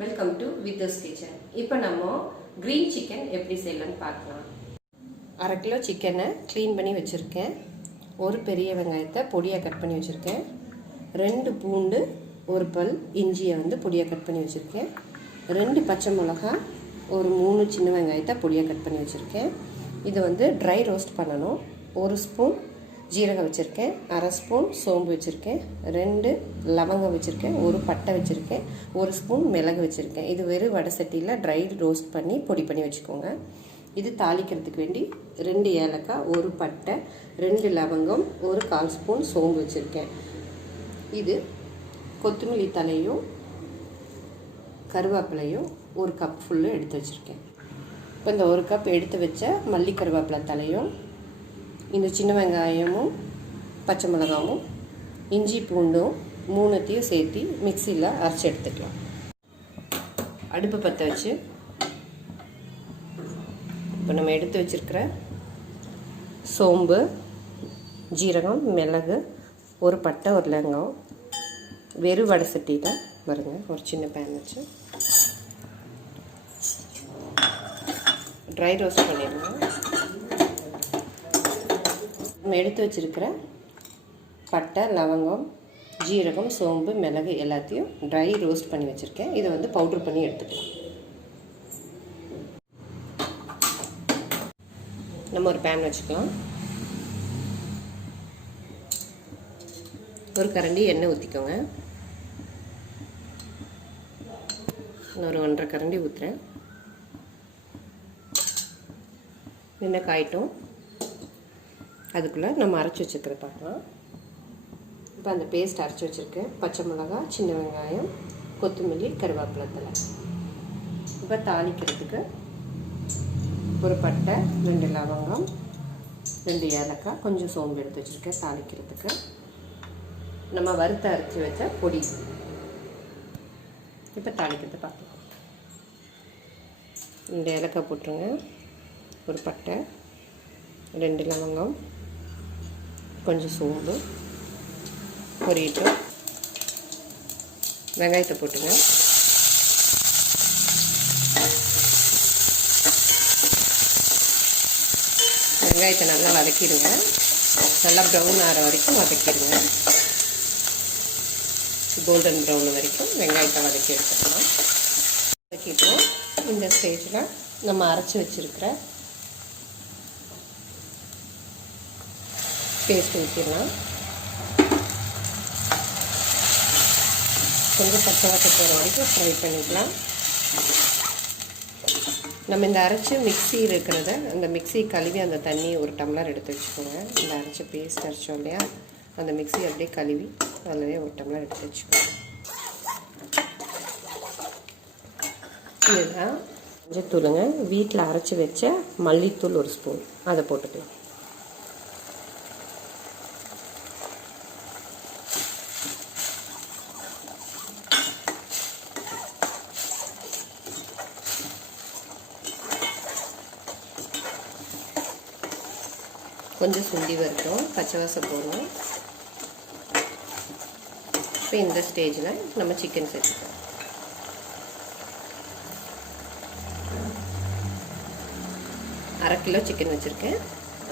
Welcome to வித்தர்ஸ் kitchen. இப்போ நம்ம green chicken எப்படி செய்யலாம்னு பார்க்கலாம். 1/2 கிலோ சிக்கனை க்ளீன் பண்ணி வச்சுருக்கேன். ஒரு பெரிய வெங்காயத்தை பொடியாக கட் பண்ணி வச்சுருக்கேன். 2 பூண்டு, ஒரு பல் இஞ்சியை பொடியாக கட் பண்ணி வச்சுருக்கேன். 2 பச்சை மிளகா, ஒரு 3 சின்ன வெங்காயத்தை பொடியாக கட் பண்ணி வச்சுருக்கேன். இது ட்ரை ரோஸ்ட் பண்ணணும். 1 ஸ்பூன் ஜீரகம் வச்சுருக்கேன், 1/2 ஸ்பூன் சோம்பு வச்சுருக்கேன், 2 லவங்கம் வச்சுருக்கேன், 1 பட்டை வச்சுருக்கேன், 1 ஸ்பூன் மிளகு வச்சுருக்கேன். இது வெறும் வடை சட்டியில் ட்ரை ரோஸ்ட் பண்ணி பொடி பண்ணி வச்சுக்கோங்க. இது தாளிக்கிறதுக்கு வேண்டி 2 ஏலக்காய், 1 பட்டை, 2 லவங்கம், 1/4 ஸ்பூன் சோம்பு வச்சுருக்கேன். இது கொத்தமல்லி தலையும் கருவேப்பிலையும் 1 கப் ஃபுல்லு எடுத்து வச்சுருக்கேன். இப்போ இந்த 1 கப் எடுத்து வச்ச மல்லி கருவேப்பிலை தலையும், இந்த சின்ன வெங்காயமும் பச்சை மிளகாவும் இஞ்சி பூண்டும் 3த்தையும் சேர்த்து மிக்சியில் அரைச்சி எடுத்துக்கலாம். அடுப்பு பற்ற வச்சு இப்போ நம்ம எடுத்து வச்சுருக்கிற சோம்பு, ஜீரகம், மிளகு, 1 பட்டை, 1 லவங்கம் வெறும் வடை சட்டியில் வருங்க. ஒரு சின்ன பேன் வச்சு ட்ரை ரோஸ்ட் பண்ணிடுங்க. நம்ம எடுத்து வச்சுருக்கிற பட்டை, லவங்கம், ஜீரகம், சோம்பு, மிளகு எல்லாத்தையும் ட்ரை ரோஸ்ட் பண்ணி வச்சுருக்கேன். இதை பவுட்ரு பண்ணி எடுத்துக்கலாம். நம்ம ஒரு பேன் வச்சுக்கலாம். ஒரு கரண்டி எண்ணெய் ஊற்றிக்கோங்க. ஒரு 1.5 கரண்டி ஊற்றுறேன். எண்ணெய் காயட்டும். அதுக்குள்ளே நம்ம அரைச்சி வச்சுருக்கிறத பார்க்கலாம். இப்போ அந்த பேஸ்ட் அரைச்சி வச்சுருக்கேன். பச்சை மிளகாய், சின்ன வெங்காயம், கொத்தமல்லி, கருவேப்பிலை தழை. இப்போ தாளிக்கிறதுக்கு 1 பட்டை, 2 லவங்கம், 2 ஏலக்காய், கொஞ்சம் சோம்பு எடுத்து வச்சுருக்கேன். தாளிக்கிறதுக்கு நம்ம வறுத்து அரைச்சி வச்ச பொடி. இப்போ தாளிக்கிறது பார்க்கலாம். 2 ஏலக்காய் போட்டுருங்க, 1 பட்டை, 2 லவங்கம், கொஞ்சம் சோம்பு பொரியட்டும். வெங்காயத்தை போட்டுங்க. வெங்காயத்தை நல்லா வதக்கிடுங்க. நல்லா ப்ரௌன் ஆகிற வரைக்கும் வதக்கிடுங்க. கோல்டன் ப்ரௌன் வரைக்கும் வெங்காயத்தை வதக்கி எடுத்துக்கலாம். வதக்கிட்டோம். இந்த ஸ்டேஜில் நம்ம அரைச்சி வச்சுருக்கிற பேஸ்ட் ஊற்றிடலாம். கொஞ்சம் பச்சை வாசம் போகிற வரைக்கும் ஃப்ரை பண்ணிக்கலாம். நம்ம இந்த அரைச்சி மிக்ஸி இருக்கிறத அந்த மிக்ஸி கழுவி அந்த தண்ணி 1 டம்ளர் எடுத்து வச்சுக்கோங்க. இந்த அரைச்ச பேஸ்ட் அரைச்சோம் இல்லையா, அந்த மிக்ஸி அப்படியே கழுவி அதிலே 1 டம்ளர் எடுத்து வச்சுக்கோங்க. இதுதான் மஞ்சத்தூளுங்க. வீட்டில் அரைச்சி வச்ச மல்லித்தூள் 1 ஸ்பூன், அதை போட்டுக்கலாம். கொஞ்சம் சுண்டி வரட்டும், பச்சை வாசம் போகணும். இப்போ இந்த ஸ்டேஜில் நம்ம சிக்கன் சேர்த்துக்கலாம். அரை கிலோ சிக்கன் வச்சுருக்கேன்.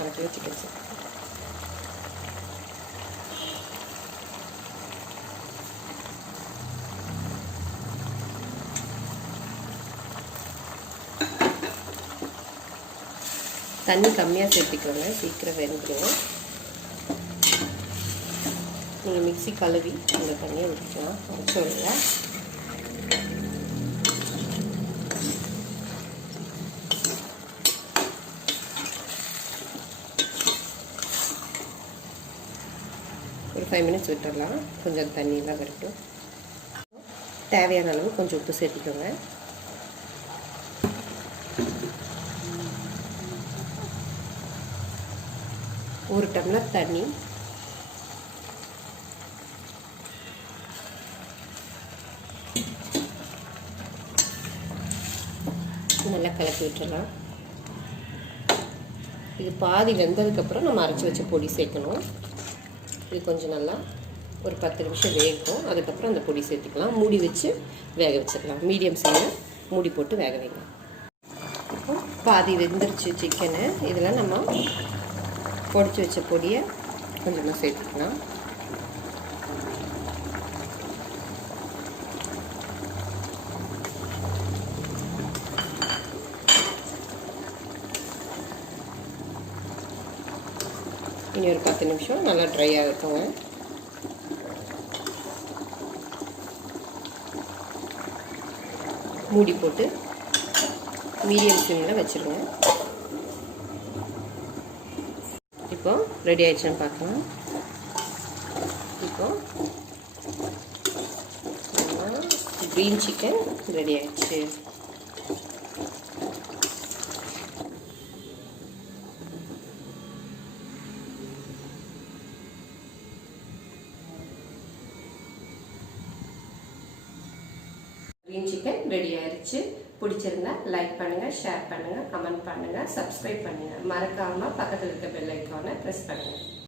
1/2 கிலோ சிக்கன் சேர்த்து தண்ணி கம்மியாக சேர்த்துக்கோங்க, சீக்கிரம் வெந்துடும். நீங்கள் மிக்ஸி கழுவி அந்த தண்ணியை ஊற்றிக்கலாம். அரைச்சோம் இல்லையா, ஒரு 5 மினிட்ஸ் விட்டுடலாம். கொஞ்சம் தண்ணியெல்லாம் வரட்டும். தேவையான அளவு கொஞ்சம் உப்பு சேர்த்துக்கோங்க. ஒரு டம்ளர் தண்ணி. நல்லா கலக்கி விட்டுடலாம். இது பாதி வெந்ததுக்கப்புறம் நம்ம அரைச்சி வச்ச பொடி சேர்க்கணும். இது கொஞ்சம் நல்லா ஒரு 10 நிமிஷம் வேகும். அதுக்கப்புறம் அந்த பொடி சேர்த்துக்கலாம். மூடி வச்சு வேக வச்சிடலாம். மீடியம் சைடில் மூடி போட்டு வேக வைங்க. இப்போ பாதி வெந்துருச்சு சிக்கனு. இதில் நம்ம பொடிச்சு வச்ச பொடியை கொஞ்சமாக சேர்த்துக்கலாம். இனி ஒரு 10 நிமிஷம் நல்லா ட்ரை ஆகட்டுங்க. மூடி போட்டு மீடியம் ஃப்ளேமில் வச்சுருங்க. இப்போ ரெடி ஆயிடுச்சுன்னு பார்க்கலாம். இப்போ க்ரீன் சிக்கன் ரெடி ஆயிடுச்சு. க்ரீன் சிக்கன் ரெடி ஆயிடுச்சு. பிடிச்சிருந்தா லைக் பண்ணுங்கள், ஷேர் பண்ணுங்கள், கமெண்ட் பண்ணுங்கள், சப்ஸ்கிரைப் பண்ணுங்கள். மறக்காமல் பக்கத்தில் இருக்க பெல் ஐக்கானை ப்ரெஸ் பண்ணுங்கள்.